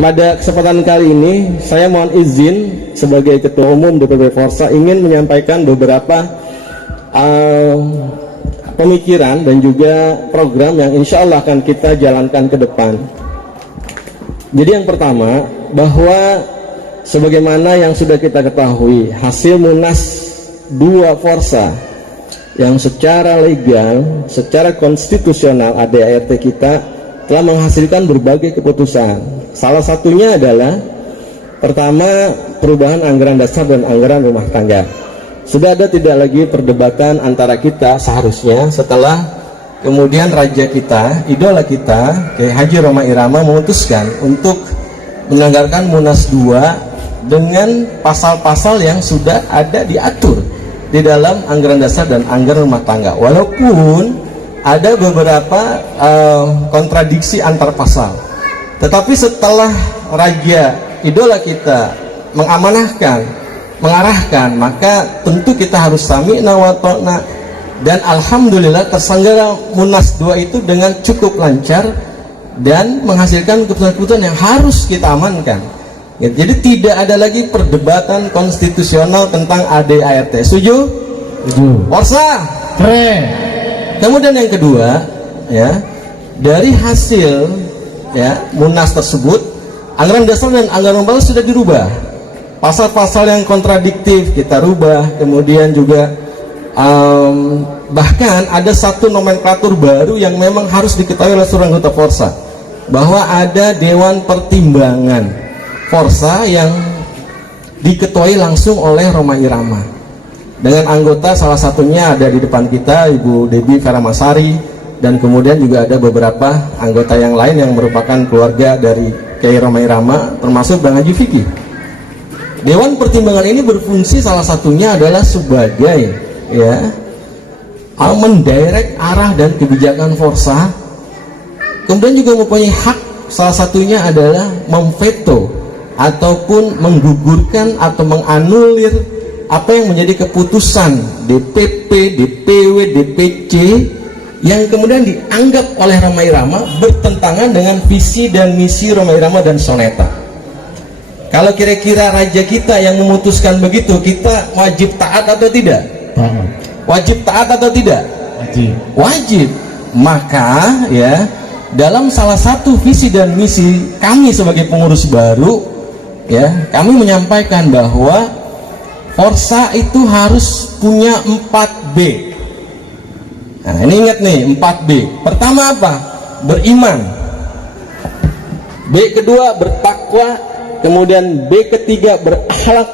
pada kesempatan kali ini saya mohon izin sebagai Ketua Umum DPP Forsa ingin menyampaikan beberapa pemikiran dan juga program yang insya Allah akan kita jalankan ke depan. Jadi yang pertama, bahwa sebagaimana yang sudah kita ketahui, hasil Munas 2 Forsa yang secara legal, secara konstitusional ADART kita telah menghasilkan berbagai keputusan. Salah satunya adalah pertama, perubahan anggaran dasar dan anggaran rumah tangga. Sudah ada tidak lagi perdebatan antara kita seharusnya setelah kemudian raja kita, idola kita, Kiai Haji Rhoma Irama memutuskan untuk menganggarkan Munas 2 dengan pasal-pasal yang sudah ada diatur di dalam anggaran dasar dan anggaran rumah tangga. Walaupun ada beberapa kontradiksi antar pasal, tetapi setelah raja idola kita mengamanahkan, mengarahkan, maka tentu kita harus sami'na wa ta'na. Dan alhamdulillah terselenggara Munas 2 itu dengan cukup lancar dan menghasilkan keputusan-keputusan yang harus kita amankan. Jadi tidak ada lagi perdebatan konstitusional tentang ADART. Setuju? Setuju. Forsa. Keren. Kemudian yang kedua, ya, dari hasil ya Munas tersebut, anggaran dasar dan anggaran rumah tangga sudah dirubah. Pasal-pasal yang kontradiktif kita rubah, kemudian juga bahkan ada satu nomenklatur baru yang memang harus diketahui oleh seluruh anggota Forsa, bahwa ada Dewan Pertimbangan Forsa yang diketuai langsung oleh Rhoma Irama dengan anggota salah satunya ada di depan kita Ibu Debbie Feramasari, dan kemudian juga ada beberapa anggota yang lain yang merupakan keluarga dari Kiai Rhoma Irama, termasuk Bang Haji Fikih. Dewan Pertimbangan ini berfungsi salah satunya adalah sebagai ya mendirect arah dan kebijakan Forsa, kemudian juga mempunyai hak, salah satunya adalah memveto ataupun menggugurkan atau menganulir apa yang menjadi keputusan DPP, DPW, DPC yang kemudian dianggap oleh Rhoma Irama bertentangan dengan visi dan misi Rhoma Irama dan Soneta. Kalau kira-kira raja kita yang memutuskan begitu, kita wajib taat atau tidak? Wajib taat atau tidak? Wajib. Wajib. Maka ya dalam salah satu visi dan misi kami sebagai pengurus baru, ya kami menyampaikan bahwa Forsa itu harus punya 4B. Nah ini ingat nih 4B. Pertama apa? Beriman. B kedua bertakwa. Kemudian B ketiga berakhlak.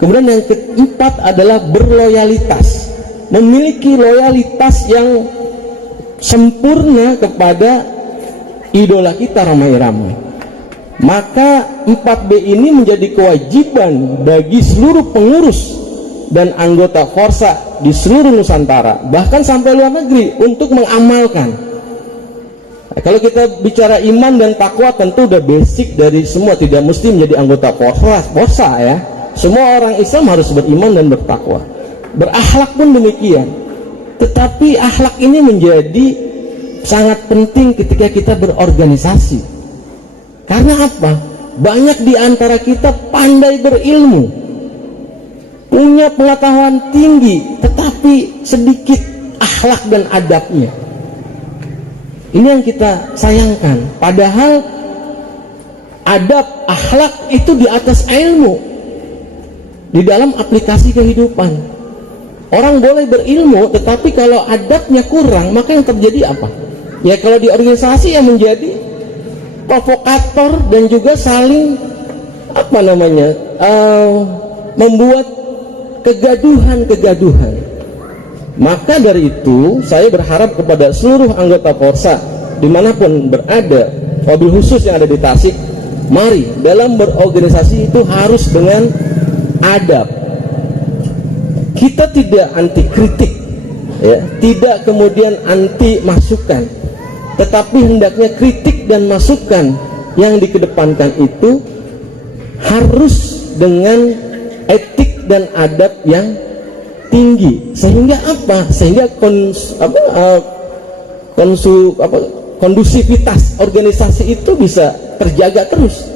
Kemudian yang keempat adalah berloyalitas, memiliki loyalitas yang sempurna kepada idola kita Rhoma Irama. Maka 4B ini menjadi kewajiban bagi seluruh pengurus dan anggota Forsa di seluruh Nusantara, bahkan sampai luar negeri untuk mengamalkan. Nah, kalau kita bicara iman dan takwa tentu udah basic dari semua, tidak mesti menjadi anggota Forsa ya. Semua orang Islam harus beriman dan bertakwa. Berakhlak pun demikian. Tetapi akhlak ini menjadi sangat penting ketika kita berorganisasi. Karena apa? Banyak di antara kita pandai berilmu, punya pengetahuan tinggi, tetapi sedikit akhlak dan adabnya. Ini yang kita sayangkan. Padahal adab, akhlak itu di atas ilmu. Di dalam aplikasi kehidupan, orang boleh berilmu, tetapi kalau adabnya kurang, maka yang terjadi apa? Ya kalau di organisasi yang menjadi provokator dan juga saling membuat kegaduhan. Maka dari itu saya berharap kepada seluruh anggota Forsa dimanapun berada, wabil khusus yang ada di Tasik, mari dalam berorganisasi itu harus dengan adab. Kita tidak anti kritik, ya, tidak kemudian anti masukan, tetapi hendaknya kritik dan masukan yang dikedepankan itu harus dengan etik dan adab yang tinggi. Sehingga apa? Sehingga kondusivitas organisasi itu bisa terjaga terus.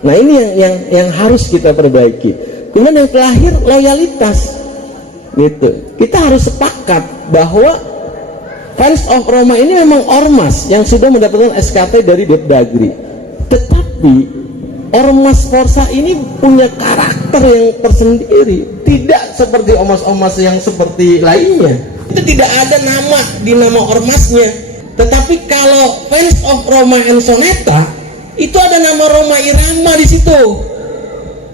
Nah ini yang harus kita perbaiki. Kemudian yang terakhir, loyalitas gitu. Kita harus sepakat bahwa Friends of Roma ini memang ormas yang sudah mendapatkan SKT dari Depdagri, tetapi ormas Forsa ini punya karakter yang tersendiri, tidak seperti ormas-ormas yang seperti lainnya. Itu tidak ada nama di nama ormasnya, tetapi kalau Friends of Roma and Soneta itu ada nama Roma Irama di situ.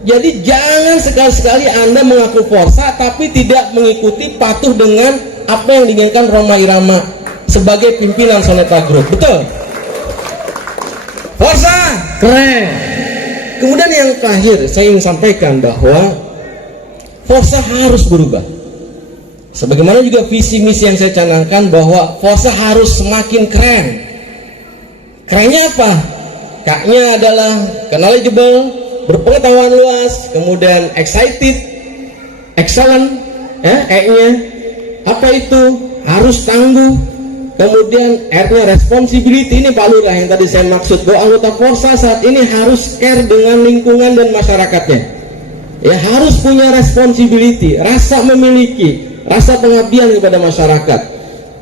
Jadi jangan sekali-sekali Anda mengaku Forsa tapi tidak mengikuti patuh dengan apa yang diinginkan Roma Irama sebagai pimpinan Soneta Group. Betul? Forsa keren. Kemudian yang terakhir saya ingin sampaikan bahwa Forsa harus berubah. Sebagaimana juga visi misi yang saya canangkan bahwa Forsa harus semakin keren. Kerennya apa? K-nya adalah knowledgeable, berpengetahuan luas, kemudian excited, excellent, E-nya apa itu? Harus tangguh, kemudian R-nya responsibility. Ini Pak Lurah yang tadi saya maksud, bahwa anggota Forsa saat ini harus care dengan lingkungan dan masyarakatnya. Ya, harus punya responsibility, rasa memiliki, rasa pengabdian kepada masyarakat.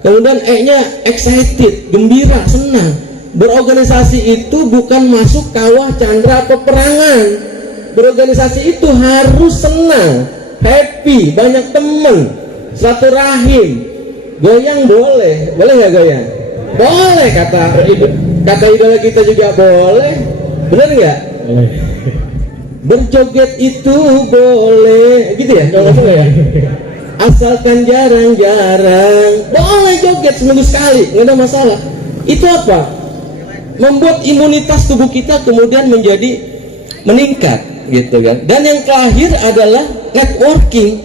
Kemudian E-nya excited, gembira, senang. Berorganisasi itu bukan masuk kawah candra peperangan. Berorganisasi itu harus senang, happy, banyak teman, silaturahim. Goyang boleh nggak goyang? Boleh, kata idola kita juga boleh, benar nggak? Boleh. Berjoget itu boleh, gitu ya? Kalau nggak ya? Asalkan jarang-jarang, boleh joget seminggu sekali, nggak ada masalah. Itu apa? Membuat imunitas tubuh kita kemudian menjadi meningkat, gitu kan. Dan yang terakhir adalah networking.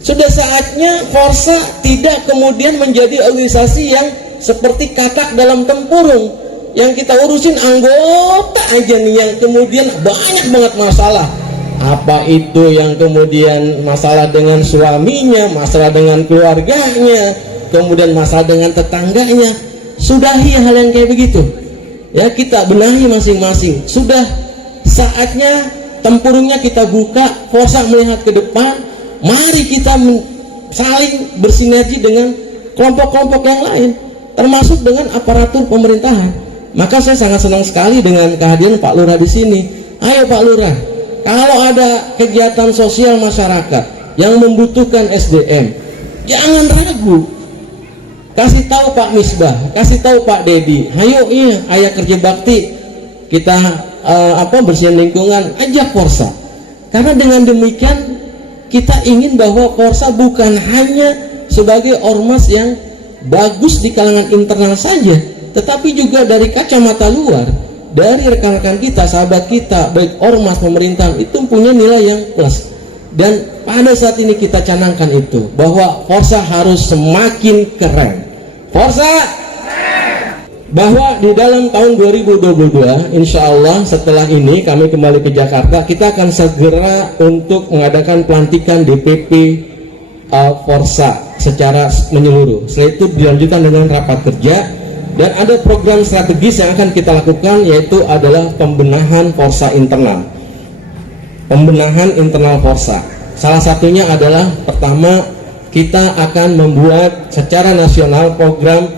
Sudah saatnya Forsa tidak kemudian menjadi organisasi yang seperti katak dalam tempurung, yang kita urusin anggota aja nih, yang kemudian banyak banget masalah. Apa itu yang kemudian masalah dengan suaminya, masalah dengan keluarganya, kemudian masalah dengan tetangganya. Sudahi hal yang kayak begitu ya, kita benahi masing-masing. Sudah saatnya tempurungnya kita buka. Forsa melihat ke depan, mari kita saling bersinergi dengan kelompok-kelompok yang lain, termasuk dengan aparatur pemerintahan. Maka saya sangat senang sekali dengan kehadiran Pak Lurah di sini. Ayo Pak Lurah, kalau ada kegiatan sosial masyarakat yang membutuhkan SDM, jangan ragu. Kasih tahu Pak Misbah, kasih tahu Pak Dedi, ayo ayah kerja bakti, kita bersihin lingkungan, ajak Forsa. Karena dengan demikian kita ingin bahwa Forsa bukan hanya sebagai ormas yang bagus di kalangan internal saja, tetapi juga dari kacamata luar, dari rekan-rekan kita, sahabat kita, baik ormas pemerintahan, itu punya nilai yang plus. Dan pada saat ini kita canangkan itu, bahwa Forsa harus semakin keren. Forsa, bahwa di dalam tahun 2022, insya Allah setelah ini kami kembali ke Jakarta, kita akan segera untuk mengadakan pelantikan DPP Forsa secara menyeluruh. Setelah itu dilanjutkan dengan rapat kerja, dan ada program strategis yang akan kita lakukan, yaitu adalah pembenahan Forsa internal. Pembenahan internal Forsa. Salah satunya adalah, pertama, kita akan membuat secara nasional program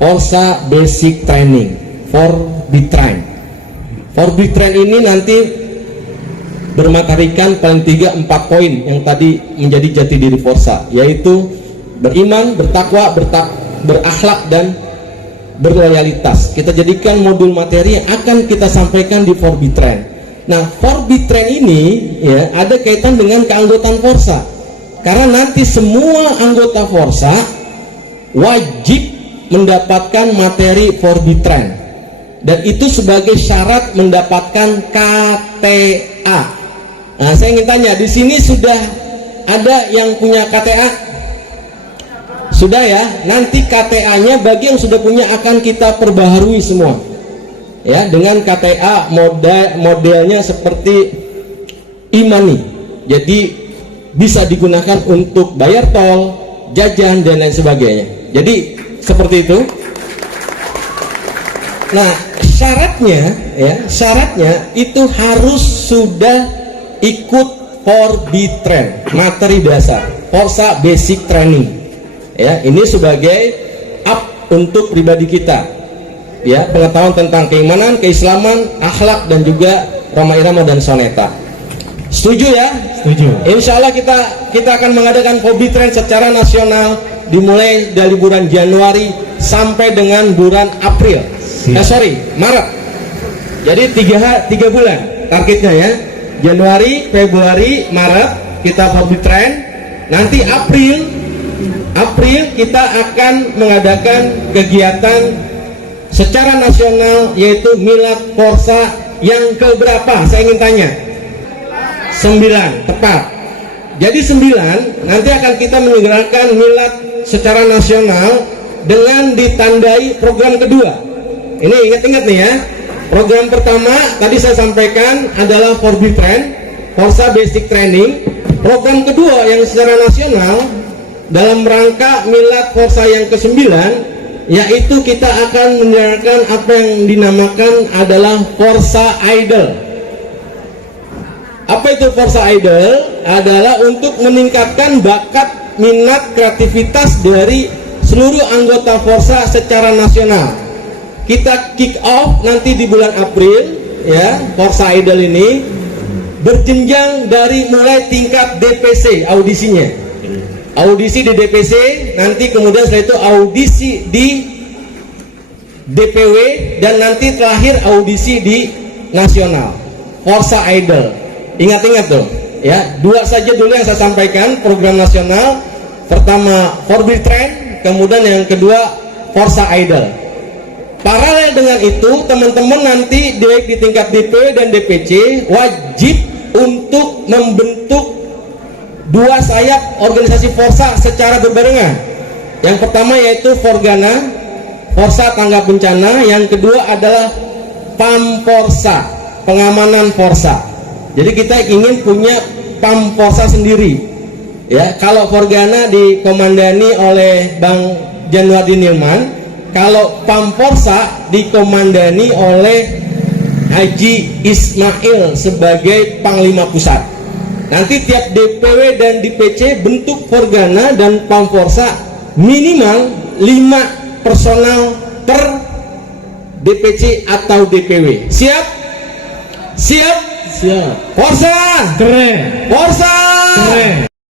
Forsa Basic Training, ForBiTrain. ForBiTrain ini nanti bermaterikan paling 3-4 poin yang tadi menjadi jati diri Forsa, yaitu beriman, bertakwa, berakhlak, dan berloyalitas. Kita jadikan modul materi yang akan kita sampaikan di ForBiTrain. Nah, ForBiTrain ini ya ada kaitan dengan keanggotaan Forsa. Karena nanti semua anggota Forsa wajib mendapatkan materi ForBiTrain, dan itu sebagai syarat mendapatkan KTA. Nah, saya ingin tanya, di sini sudah ada yang punya KTA? Sudah ya. Nanti KTA-nya bagi yang sudah punya akan kita perbaharui semua. Ya, dengan KTA modelnya seperti e-money. Jadi bisa digunakan untuk bayar tol, jajan, dan lain sebagainya. Jadi seperti itu. Nah, syaratnya itu harus sudah ikut Forbitren, materi dasar, Forsa Basic Training. Ya, ini sebagai up untuk pribadi kita. Ya, pengetahuan tentang keimanan, keislaman, akhlak dan juga Roma Irama dan Soneta. Setuju ya? Setuju. Insya Allah kita akan mengadakan Forbitren secara nasional dimulai dari bulan Januari sampai dengan bulan April. Maret. Jadi 3 bulan targetnya ya. Januari, Februari, Maret kita Forbitren. Nanti April kita akan mengadakan kegiatan secara nasional yaitu Milad Forsa yang keberapa? Saya ingin tanya. 9, tepat. Jadi 9 nanti akan kita menyelenggarakan Milad secara nasional dengan ditandai program kedua. Ini ingat-ingat nih ya. Program pertama tadi saya sampaikan adalah Forbitren, Forsa Basic Training. Program kedua yang secara nasional dalam rangka Milad Forsa yang ke-9 yaitu kita akan menyelenggarakan apa yang dinamakan adalah Forsa Idol. Apa itu Forsa Idol? Adalah untuk meningkatkan bakat, minat, kreativitas dari seluruh anggota Forsa secara nasional. Kita kick off nanti di bulan April ya, Forsa Idol ini berjenjang dari mulai tingkat DPC audisinya. Audisi di DPC, nanti kemudian setelah itu audisi di DPW dan nanti terakhir audisi di nasional. Forsa Idol. Ingat-ingat tuh ya, 2 saja dulu yang saya sampaikan program nasional. Pertama Forbitren, kemudian yang kedua Forsa Idol. Paralel dengan itu, teman-teman nanti di tingkat DPW dan DPC wajib untuk membentuk 2 sayap organisasi Forsa secara berbarengan. Yang pertama yaitu Forgana, Forsa Tanggap Bencana. Yang kedua adalah Pamforsa, Pengamanan Forsa. Jadi kita ingin punya Pamforsa sendiri. Ya, kalau Forgana dikomandani oleh Bang Januardi Nilman, kalau Pamforsa dikomandani oleh Haji Ismail sebagai Panglima Pusat. Nanti tiap DPW dan DPC bentuk Forgana dan Pamforsa minimal 5 personal per DPC atau DPW. Siap? Siap? Siap. Forsa! Keren. Forsa! Keren.